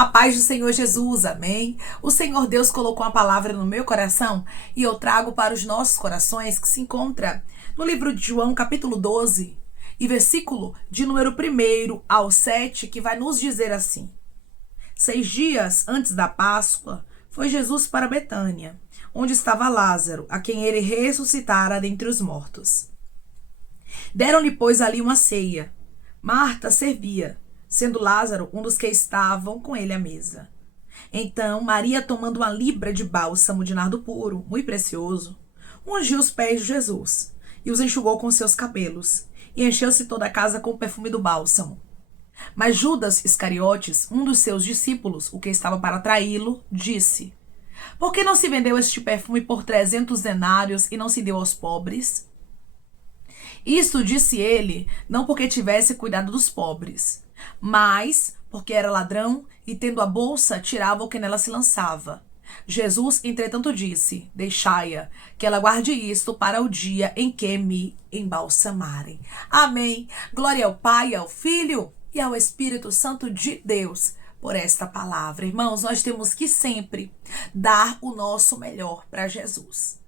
A paz do Senhor Jesus, amém? O Senhor Deus colocou a palavra no meu coração e eu trago para os nossos corações, que se encontra no livro de João, capítulo 12, e versículo de número 1 ao 7, que vai nos dizer assim: 6 dias antes da Páscoa, foi Jesus para Betânia, onde estava Lázaro, a quem ele ressuscitara dentre os mortos. Deram-lhe, pois, ali uma ceia. Marta servia, sendo Lázaro um dos que estavam com ele à mesa. Então, Maria, tomando uma libra de bálsamo de nardo puro, muito precioso, ungiu os pés de Jesus e os enxugou com seus cabelos, e encheu-se toda a casa com o perfume do bálsamo. Mas Judas Iscariotes, um dos seus discípulos, o que estava para traí-lo, disse: Por que não se vendeu este perfume por 300 denários e não se deu aos pobres? Isto disse ele, não porque tivesse cuidado dos pobres, mas porque era ladrão e, tendo a bolsa, tirava o que nela se lançava. Jesus, entretanto, disse: Deixai-a, que ela guarde isto para o dia em que me embalsamarem. Amém. Glória ao Pai, ao Filho e ao Espírito Santo de Deus por esta palavra. Irmãos, nós temos que sempre dar o nosso melhor para Jesus.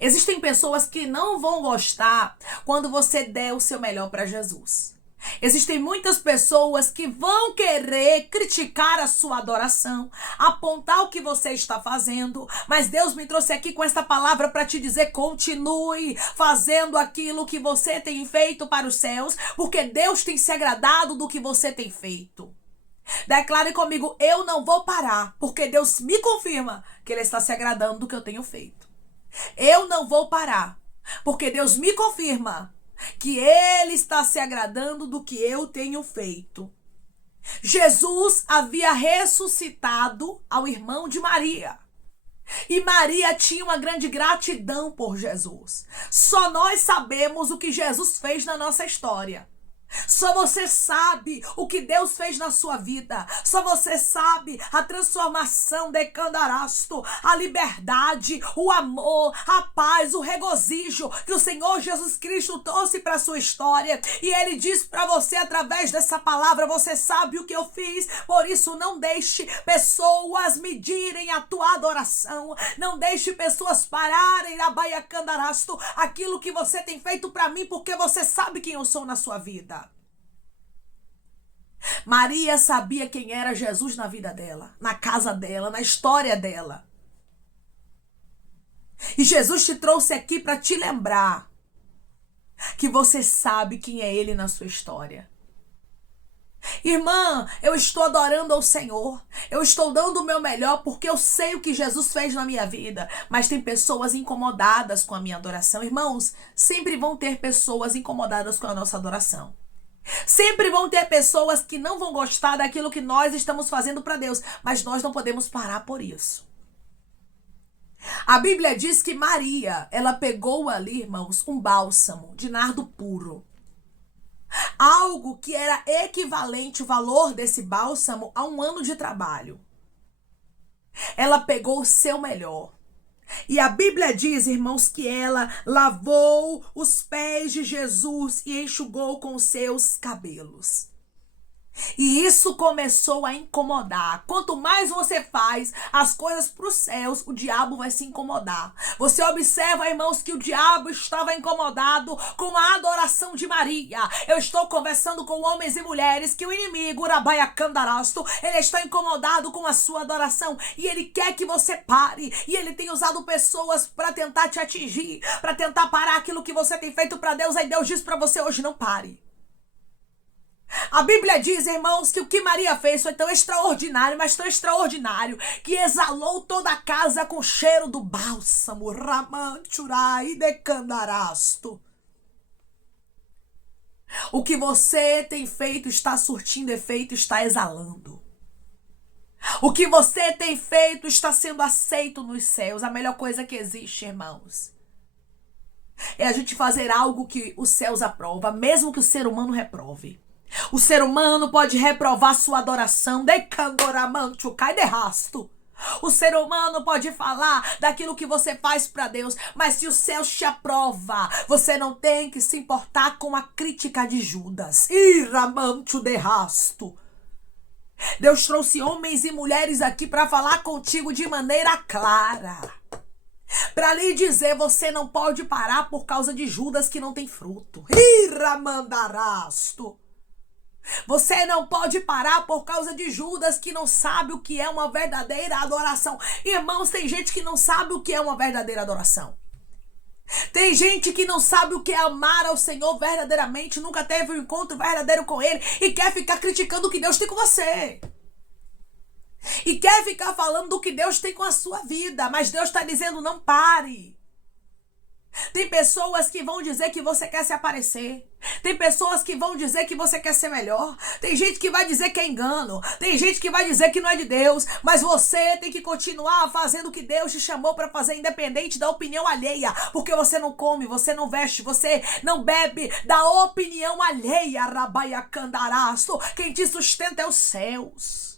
Existem pessoas que não vão gostar quando você der o seu melhor para Jesus. Existem muitas pessoas que vão querer criticar a sua adoração, apontar o que você está fazendo, mas Deus me trouxe aqui com esta palavra para te dizer: continue fazendo aquilo que você tem feito para os céus, porque Deus tem se agradado do que você tem feito. Declare comigo: eu não vou parar, porque Deus me confirma que Ele está se agradando do que eu tenho feito. Eu não vou parar, porque Deus me confirma que Ele está se agradando do que eu tenho feito. Jesus havia ressuscitado ao irmão de Maria. E Maria tinha uma grande gratidão por Jesus. Só nós sabemos o que Jesus fez na nossa história. Só você sabe o que Deus fez na sua vida. Só você sabe a transformação de Candarasto, a liberdade, o amor, a paz, o regozijo que o Senhor Jesus Cristo trouxe para a sua história. E Ele diz para você através dessa palavra: você sabe o que eu fiz, por isso não deixe pessoas medirem a tua adoração. Não deixe pessoas pararem na Baia Candarasto aquilo que você tem feito para mim, porque você sabe quem eu sou na sua vida. Maria sabia quem era Jesus na vida dela, na casa dela, na história dela. E Jesus te trouxe aqui para te lembrar que você sabe quem é Ele na sua história. Irmã, eu estou adorando ao Senhor, eu estou dando o meu melhor porque eu sei o que Jesus fez na minha vida, mas tem pessoas incomodadas com a minha adoração. Irmãos, sempre vão ter pessoas incomodadas com a nossa adoração. Sempre vão ter pessoas que não vão gostar daquilo que nós estamos fazendo para Deus, mas nós não podemos parar por isso. A Bíblia diz que Maria, ela pegou ali, irmãos, um bálsamo de nardo puro. Algo que era equivalente, o valor desse bálsamo, a um ano de trabalho. Ela pegou o seu melhor. E a Bíblia diz, irmãos, que ela lavou os pés de Jesus e enxugou com seus cabelos. E isso começou a incomodar. Quanto mais você faz as coisas para os céus, o diabo vai se incomodar. Você observa, irmãos, que o diabo estava incomodado com a adoração de Maria. Eu estou conversando com homens e mulheres que o inimigo, Urabaia Candarasto, ele está incomodado com a sua adoração e ele quer que você pare. E ele tem usado pessoas para tentar te atingir, para tentar parar aquilo que você tem feito para Deus. Aí Deus diz para você hoje: não pare. A Bíblia diz, irmãos, que o que Maria fez foi tão extraordinário, mas tão extraordinário, que exalou toda a casa com o cheiro do bálsamo. Ramanchurai de Candarasto. O que você tem feito está surtindo efeito, está exalando. O que você tem feito está sendo aceito nos céus. A melhor coisa que existe, irmãos, é a gente fazer algo que os céus aprovam, mesmo que o ser humano reprove. O ser humano pode reprovar sua adoração. O ser humano pode falar daquilo que você faz para Deus, mas se o céu te aprova, você não tem que se importar com a crítica de Judas. Deus trouxe homens e mulheres aqui para falar contigo de maneira clara. Para lhe dizer, você não pode parar por causa de Judas que não tem fruto. Iramandarasto. Você não pode parar por causa de Judas que não sabe o que é uma verdadeira adoração. Irmãos, tem gente que não sabe o que é uma verdadeira adoração. Tem gente que não sabe o que é amar ao Senhor verdadeiramente, nunca teve um encontro verdadeiro com Ele e quer ficar criticando o que Deus tem com você. E quer ficar falando do que Deus tem com a sua vida, mas Deus está dizendo, não pare. Tem pessoas que vão dizer que você quer se aparecer. Tem pessoas que vão dizer que você quer ser melhor. Tem gente que vai dizer que é engano. Tem gente que vai dizer que não é de Deus. Mas você tem que continuar fazendo o que Deus te chamou para fazer, independente da opinião alheia. Porque você não come, você não veste, você não bebe da opinião alheia. Rabaia candarasto. Quem te sustenta é os céus.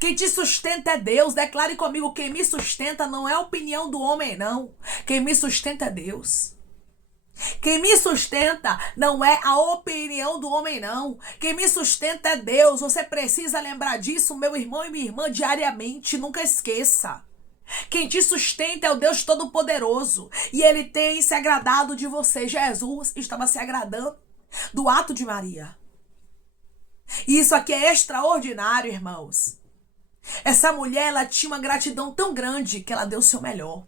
Quem te sustenta é Deus. Declare comigo, quem me sustenta não é a opinião do homem, não. Quem me sustenta é Deus. Quem me sustenta não é a opinião do homem, não. Quem me sustenta é Deus. Você precisa lembrar disso, meu irmão e minha irmã, diariamente. Nunca esqueça. Quem te sustenta é o Deus Todo-Poderoso. E Ele tem se agradado de você. Jesus estava se agradando do ato de Maria. E isso aqui é extraordinário, irmãos. Essa mulher, ela tinha uma gratidão tão grande que ela deu o seu melhor.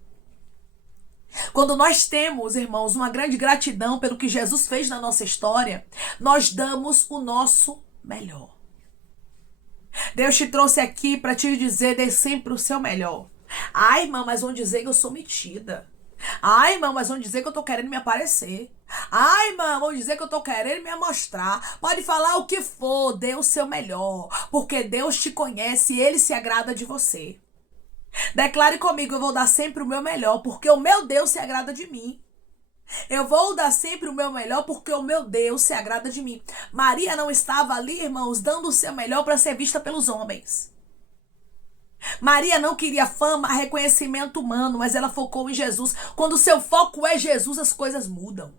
Quando nós temos, irmãos, uma grande gratidão pelo que Jesus fez na nossa história, nós damos o nosso melhor. Deus te trouxe aqui para te dizer, dê sempre o seu melhor. Ai, irmã, mas vão dizer que eu sou metida. Ai, irmã, mas vão dizer que eu tô querendo me aparecer. Ai, irmã, vão dizer que eu tô querendo me mostrar. Pode falar o que for, dê o seu melhor. Porque Deus te conhece e Ele se agrada de você. Declare comigo, eu vou dar sempre o meu melhor, porque o meu Deus se agrada de mim. Eu vou dar sempre o meu melhor, porque o meu Deus se agrada de mim. Maria não estava ali, irmãos, dando o seu melhor para ser vista pelos homens. Maria não queria fama, reconhecimento humano, mas ela focou em Jesus. Quando o seu foco é Jesus, as coisas mudam.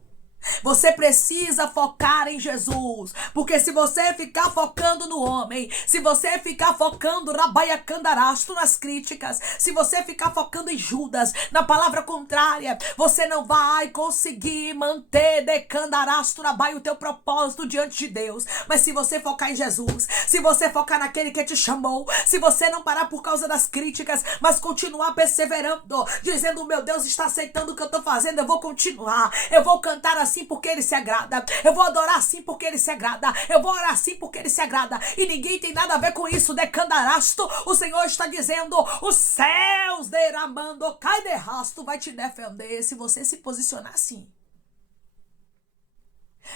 Você precisa focar em Jesus, porque se você ficar focando no homem, se você ficar focando Rabaia Candarasto nas críticas, se você ficar focando em Judas, na palavra contrária, você não vai conseguir manter de Candarasto Rabaia o teu propósito diante de Deus. Mas se você focar em Jesus, se você focar naquele que te chamou, se você não parar por causa das críticas, mas continuar perseverando, dizendo, meu Deus está aceitando o que eu estou fazendo, eu vou continuar, eu vou cantar assim porque Ele se agrada, eu vou adorar assim porque Ele se agrada, eu vou orar assim porque Ele se agrada, e ninguém tem nada a ver com isso. Decandarasto, o Senhor está dizendo, os céus derramando, cai de rasto, vai te defender se você se posicionar assim.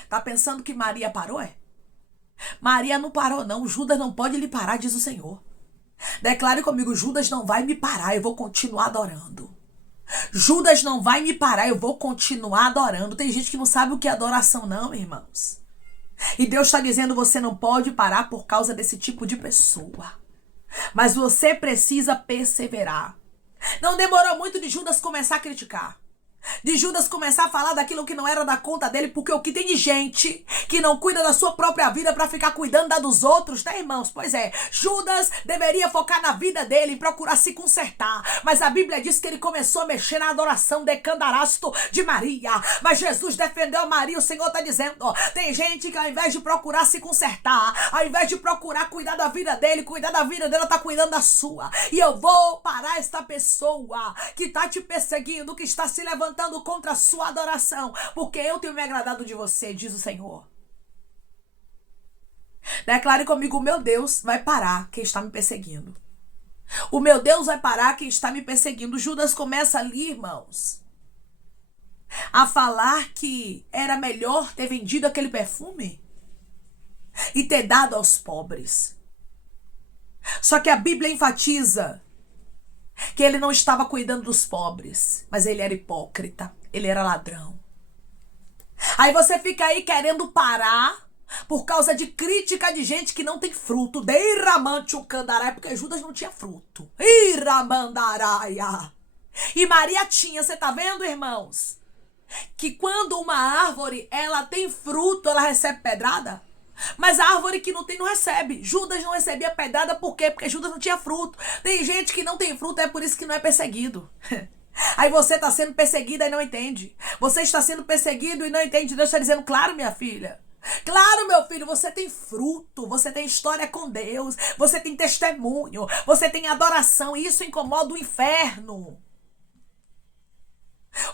Tá pensando que Maria parou, é? Maria não parou não, Judas não pode lhe parar, diz o Senhor. Declare comigo, Judas não vai me parar, eu vou continuar adorando. Judas não vai me parar, eu vou continuar adorando. Tem gente que não sabe o que é adoração não, irmãos. E Deus está dizendo, você não pode parar por causa desse tipo de pessoa. Mas você precisa perseverar. Não demorou muito de Judas começar a criticar. De Judas começar a falar daquilo que não era da conta dele, porque o que tem de gente que não cuida da sua própria vida para ficar cuidando da dos outros, né, irmãos? Pois é, Judas deveria focar na vida dele e procurar se consertar, mas a Bíblia diz que ele começou a mexer na adoração de Candarasto de Maria, mas Jesus defendeu a Maria. O Senhor está dizendo, ó, tem gente que ao invés de procurar se consertar, ao invés de procurar cuidar da vida dele, cuidar da vida dela, tá cuidando da sua, e eu vou parar esta pessoa que está te perseguindo, que está se levantando contra a sua adoração, porque eu tenho me agradado de você, diz o Senhor. Declare comigo, o meu Deus vai parar quem está me perseguindo. O meu Deus vai parar quem está me perseguindo. Judas começa ali, irmãos, a falar que era melhor ter vendido aquele perfume e ter dado aos pobres. Só que a Bíblia enfatiza que ele não estava cuidando dos pobres, mas ele era hipócrita, ele era ladrão. Aí você fica aí querendo parar por causa de crítica de gente que não tem fruto. Derramante o candarai, porque Judas não tinha fruto. Iramandaraia. E Maria tinha, você tá vendo, irmãos? Que quando uma árvore, ela tem fruto, ela recebe pedrada? Mas a árvore que não tem não recebe. Judas não recebia pedrada por quê? Porque Judas não tinha fruto. Tem gente que não tem fruto, é por isso que não é perseguido. Aí você está sendo perseguida e não entende. Você está sendo perseguido e não entende. Deus está dizendo, claro, minha filha. Claro, meu filho, você tem fruto, você tem história com Deus, você tem testemunho, você tem adoração, e isso incomoda o inferno.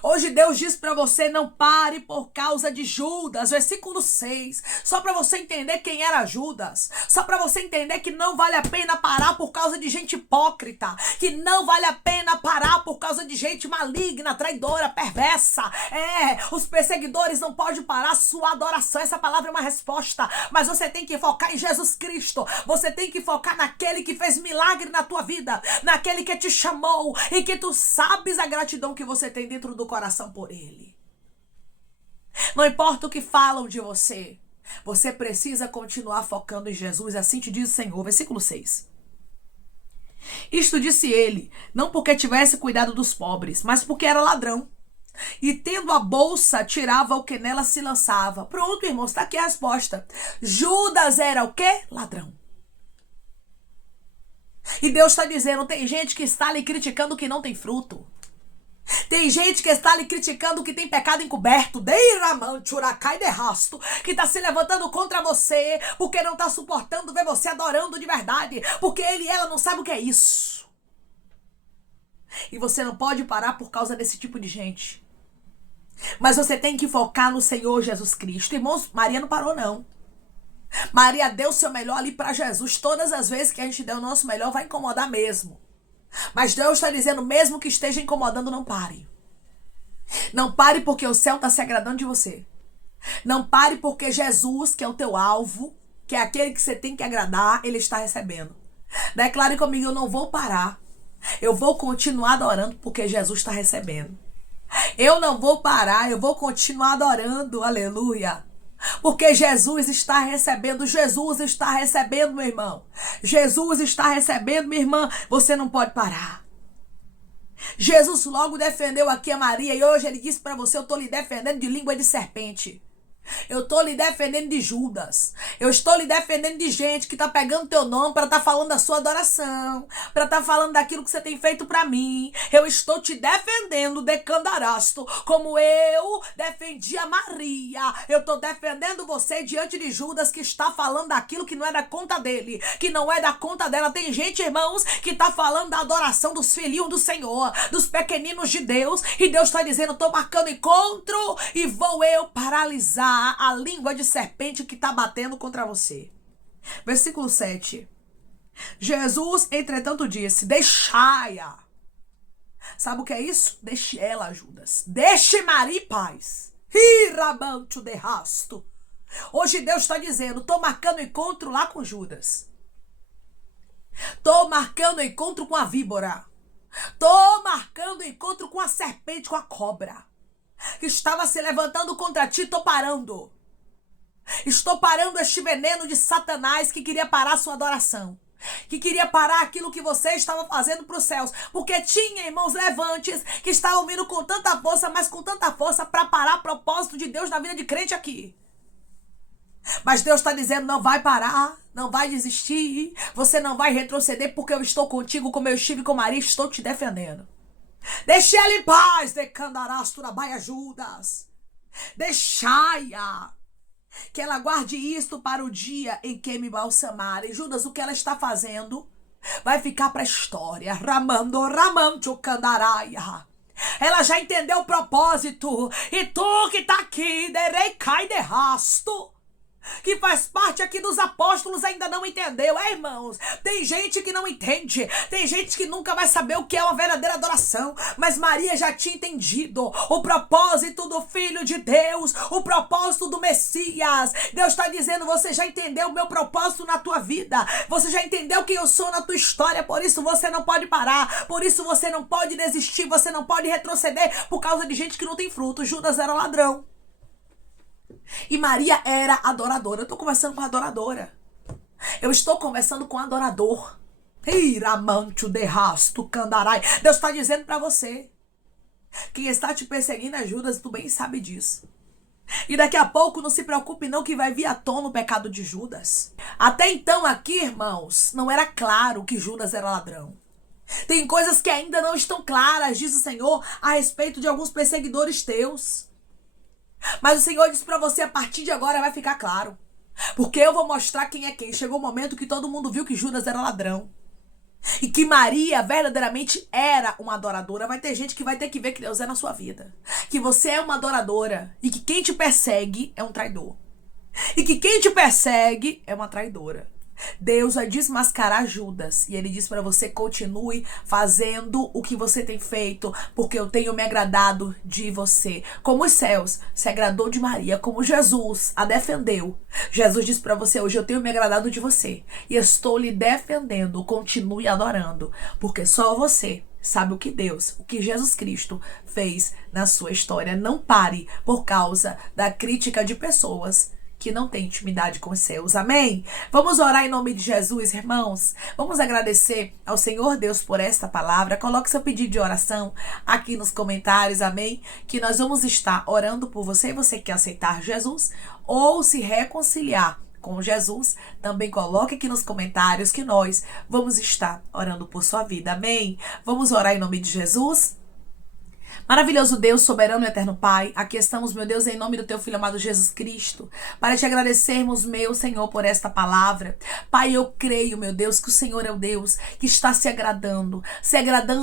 Hoje Deus diz para você, não pare por causa de Judas, versículo 6, só para você entender quem era Judas, só para você entender que não vale a pena parar por causa de gente hipócrita, que não vale a pena parar por causa de gente maligna, traidora, perversa. Os perseguidores não podem parar sua adoração, essa palavra é uma resposta, mas você tem que focar em Jesus Cristo, você tem que focar naquele que fez milagre na tua vida, naquele que te chamou e que tu sabes a gratidão que você tem dentro do coração por ele. Não importa o que falam de você, você precisa continuar focando em Jesus, assim te diz o Senhor. Versículo 6. Isto disse ele, não porque tivesse cuidado dos pobres, mas porque era ladrão. E tendo a bolsa, tirava o que nela se lançava. Pronto, irmãos, está aqui a resposta. Judas era o quê? Ladrão. E Deus está dizendo, tem gente que está ali criticando que não tem fruto. Tem gente que está ali criticando que tem pecado encoberto, que está se levantando contra você, porque não está suportando ver você adorando de verdade, porque ele e ela não sabem o que é isso. E você não pode parar por causa desse tipo de gente. Mas você tem que focar no Senhor Jesus Cristo. Irmãos, Maria não parou não. Maria deu o seu melhor ali para Jesus. Todas as vezes que a gente der o nosso melhor, vai incomodar mesmo. Mas Deus está dizendo, mesmo que esteja incomodando, não pare. Não pare porque o céu está se agradando de você. Não pare porque Jesus, que é o teu alvo, que é aquele que você tem que agradar, ele está recebendo. Declare comigo, eu não vou parar. Eu vou continuar adorando porque Jesus está recebendo. Eu não vou parar, eu vou continuar adorando, aleluia. Porque Jesus está recebendo, Jesus está recebendo, meu irmão. Jesus está recebendo, minha irmã. Você não pode parar. Jesus logo defendeu aqui a Maria e hoje ele disse para você, eu estou lhe defendendo de língua de serpente. Eu estou lhe defendendo de Judas. Eu estou lhe defendendo de gente que está pegando teu nome para estar falando da sua adoração, para estar falando daquilo que você tem feito para mim. Eu estou te defendendo de Candarasto, como eu defendi a Maria. Eu estou defendendo você diante de Judas que está falando daquilo que não é da conta dele, que não é da conta dela. Tem gente, irmãos, que está falando da adoração dos filhinhos do Senhor, dos pequeninos de Deus, e Deus está dizendo, estou marcando encontro e vou eu paralisar a língua de serpente que está batendo contra você. Versículo 7. Jesus, entretanto, disse, deixai-a. Sabe o que é isso? Deixe ela, Judas. Deixe Maria em paz. Iramanto de rasto. Hoje Deus está dizendo, estou marcando encontro lá com Judas. Estou marcando encontro com a víbora. Estou marcando encontro com a serpente, com a cobra. Que estava se levantando contra ti, estou parando. Estou parando este veneno de Satanás que queria parar sua adoração. Que queria parar aquilo que você estava fazendo para os céus. Porque tinha irmãos levantes que estavam vindo com tanta força, mas com tanta força para parar o propósito de Deus na vida de crente aqui. Mas Deus está dizendo, não vai parar, não vai desistir, você não vai retroceder porque eu estou contigo como eu estive com Maria, estou te defendendo. Deixe ela em paz, decandarasto na baia Judas. Deixai-a, que ela guarde isto para o dia em que me balsamarem. Judas, o que ela está fazendo vai ficar para a história. Ramanto candaraia. Ela já entendeu o propósito. E tu que está aqui, derei cai de rasto, que faz parte aqui dos apóstolos, ainda não entendeu, irmãos? Tem gente que não entende, tem gente que nunca vai saber o que é uma verdadeira adoração, mas Maria já tinha entendido o propósito do Filho de Deus, o propósito do Messias. Deus está dizendo, você já entendeu o meu propósito na tua vida, você já entendeu quem eu sou na tua história, por isso você não pode parar, por isso você não pode desistir, você não pode retroceder por causa de gente que não tem fruto. Judas era ladrão. E Maria era adoradora. Eu estou conversando com a adoradora. Eu estou conversando com o adorador. Iramanto de rasto candarai. Deus está dizendo para você. Quem está te perseguindo é Judas, tu bem sabe disso. E daqui a pouco não se preocupe não que vai vir à tona o pecado de Judas. Até então aqui, irmãos, não era claro que Judas era ladrão. Tem coisas que ainda não estão claras, diz o Senhor, a respeito de alguns perseguidores teus. Mas o Senhor diz para você, a partir de agora vai ficar claro. Porque eu vou mostrar quem é quem. Chegou o momento que todo mundo viu que Judas era ladrão. E que Maria verdadeiramente era uma adoradora. Vai ter gente que vai ter que ver que Deus é na sua vida. Que você é uma adoradora. E que quem te persegue é um traidor. E que quem te persegue é uma traidora. Deus vai desmascarar Judas. E ele diz para você, continue fazendo o que você tem feito, porque eu tenho me agradado de você. Como os céus se agradou de Maria, como Jesus a defendeu. Jesus diz para você, hoje eu tenho me agradado de você. E estou lhe defendendo. Continue adorando. Porque só você sabe o que Deus, o que Jesus Cristo fez na sua história. Não pare por causa da crítica de pessoas que não tem intimidade com os céus. Amém? Vamos orar em nome de Jesus, irmãos. Vamos agradecer ao Senhor Deus por esta palavra. Coloque seu pedido de oração aqui nos comentários, amém? Que nós vamos estar orando por você. Você quer aceitar Jesus ou se reconciliar com Jesus, também coloque aqui nos comentários que nós vamos estar orando por sua vida. Amém? Vamos orar em nome de Jesus? Maravilhoso Deus, soberano e eterno Pai, aqui estamos, meu Deus, em nome do teu Filho amado Jesus Cristo, para te agradecermos, meu Senhor, por esta palavra. Pai, eu creio, meu Deus, que o Senhor é o Deus que está se agradando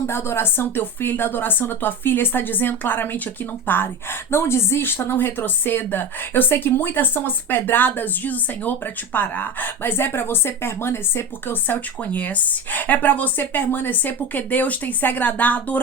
da adoração do teu Filho, da adoração da tua filha, está dizendo claramente aqui, não pare, não desista, não retroceda. Eu sei que muitas são as pedradas, diz o Senhor, para te parar, mas é para você permanecer porque o céu te conhece, é para você permanecer porque Deus tem se agradado,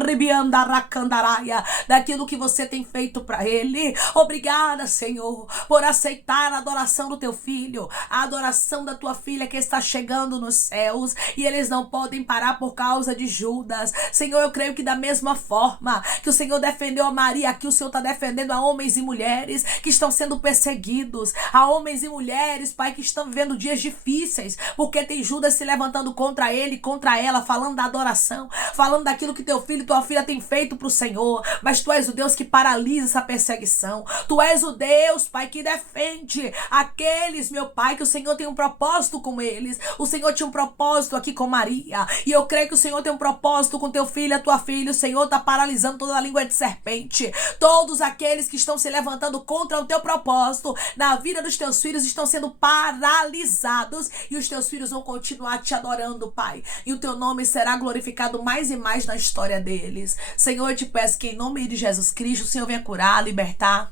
daquilo que você tem feito para ele. Obrigada, Senhor, por aceitar a adoração do teu filho, a adoração da tua filha que está chegando nos céus, e eles não podem parar por causa de Judas. Senhor, eu creio que da mesma forma que o Senhor defendeu a Maria, aqui o Senhor está defendendo a homens e mulheres que estão sendo perseguidos, a homens e mulheres, Pai, que estão vivendo dias difíceis, porque tem Judas se levantando contra ele, contra ela, falando da adoração, falando daquilo que teu filho e tua filha têm feito para o Senhor. Mas tu és o Deus que paralisa essa perseguição. Tu és o Deus, Pai, que defende aqueles, meu Pai, que o Senhor tem um propósito com eles. O Senhor tinha um propósito aqui com Maria. E eu creio que o Senhor tem um propósito com teu filho, a tua filha. O Senhor está paralisando toda a língua de serpente. Todos aqueles que estão se levantando contra o teu propósito na vida dos teus filhos estão sendo paralisados. E os teus filhos vão continuar te adorando, Pai. E o teu nome será glorificado mais e mais na história deles. Senhor, eu te peço que em nome de Jesus Cristo o Senhor venha curar, libertar,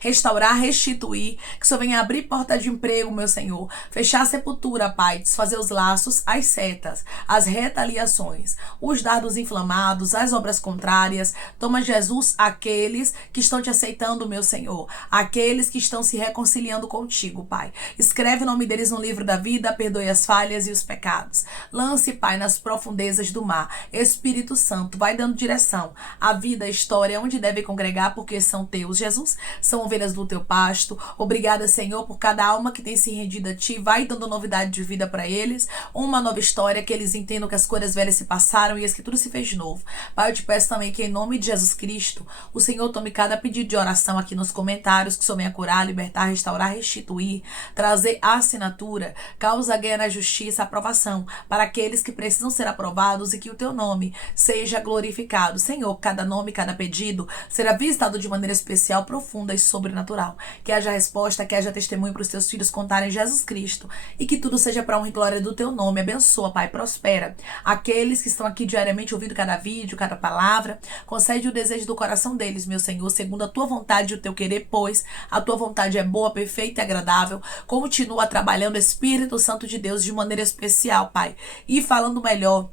restaurar, restituir, que o Senhor venha abrir porta de emprego, meu Senhor, fechar a sepultura, Pai, desfazer os laços, as setas, as retaliações, os dardos inflamados, as obras contrárias. Toma, Jesus, aqueles que estão te aceitando, meu Senhor, aqueles que estão se reconciliando contigo, Pai. Escreve o nome deles no livro da vida, perdoe as falhas e os pecados. Lance, Pai, nas profundezas do mar. Espírito Santo, vai dando direção à vida, à história, onde deve congregar, porque são teus, Jesus. São ovelhas do teu pasto. Obrigada, Senhor, por cada alma que tem se rendido a ti. Vai dando novidade de vida para eles. Uma nova história, que eles entendam que as coisas velhas se passaram e que tudo se fez de novo. Pai, eu te peço também que em nome de Jesus Cristo, o Senhor tome cada pedido de oração aqui nos comentários, que o Senhor venha curar, libertar, restaurar, restituir, trazer a assinatura, causa ganha na justiça, aprovação para aqueles que precisam ser aprovados e que o teu nome seja glorificado. Senhor, cada nome, cada pedido será visitado de maneira especial, profunda e sobrenatural. Que haja resposta, que haja testemunho para os teus filhos contarem Jesus Cristo e que tudo seja para honra e glória do teu nome. Abençoa, Pai, prospera aqueles que estão aqui diariamente ouvindo cada vídeo, cada palavra. Concede o desejo do coração deles, meu Senhor, segundo a tua vontade e o teu querer, pois a tua vontade é boa, perfeita e agradável. Continua trabalhando, Espírito Santo de Deus, de maneira especial, Pai, e falando melhor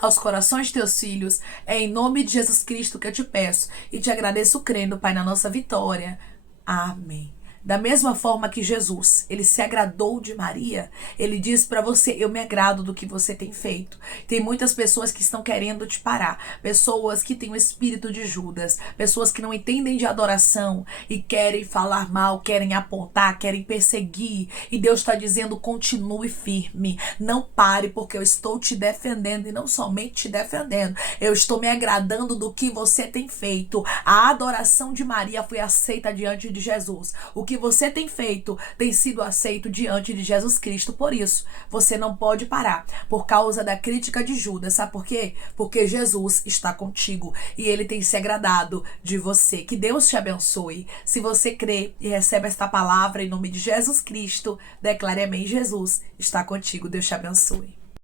aos corações de teus filhos. É em nome de Jesus Cristo que eu te peço e te agradeço crendo, Pai, na nossa vitória. Amém. Da mesma forma que Jesus, ele se agradou de Maria, ele diz para você, eu me agrado do que você tem feito. Tem muitas pessoas que estão querendo te parar, pessoas que têm o espírito de Judas, pessoas que não entendem de adoração e querem falar mal, querem apontar, querem perseguir. E Deus está dizendo, continue firme, não pare, porque eu estou te defendendo e não somente te defendendo, eu estou me agradando do que você tem feito. A adoração de Maria foi aceita diante de Jesus. O que você tem feito tem sido aceito diante de Jesus Cristo. Por isso, você não pode parar por causa da crítica de Judas. Sabe por quê? Porque Jesus está contigo e ele tem se agradado de você. Que Deus te abençoe. Se você crê e recebe esta palavra em nome de Jesus Cristo, declare amém. Jesus está contigo. Deus te abençoe.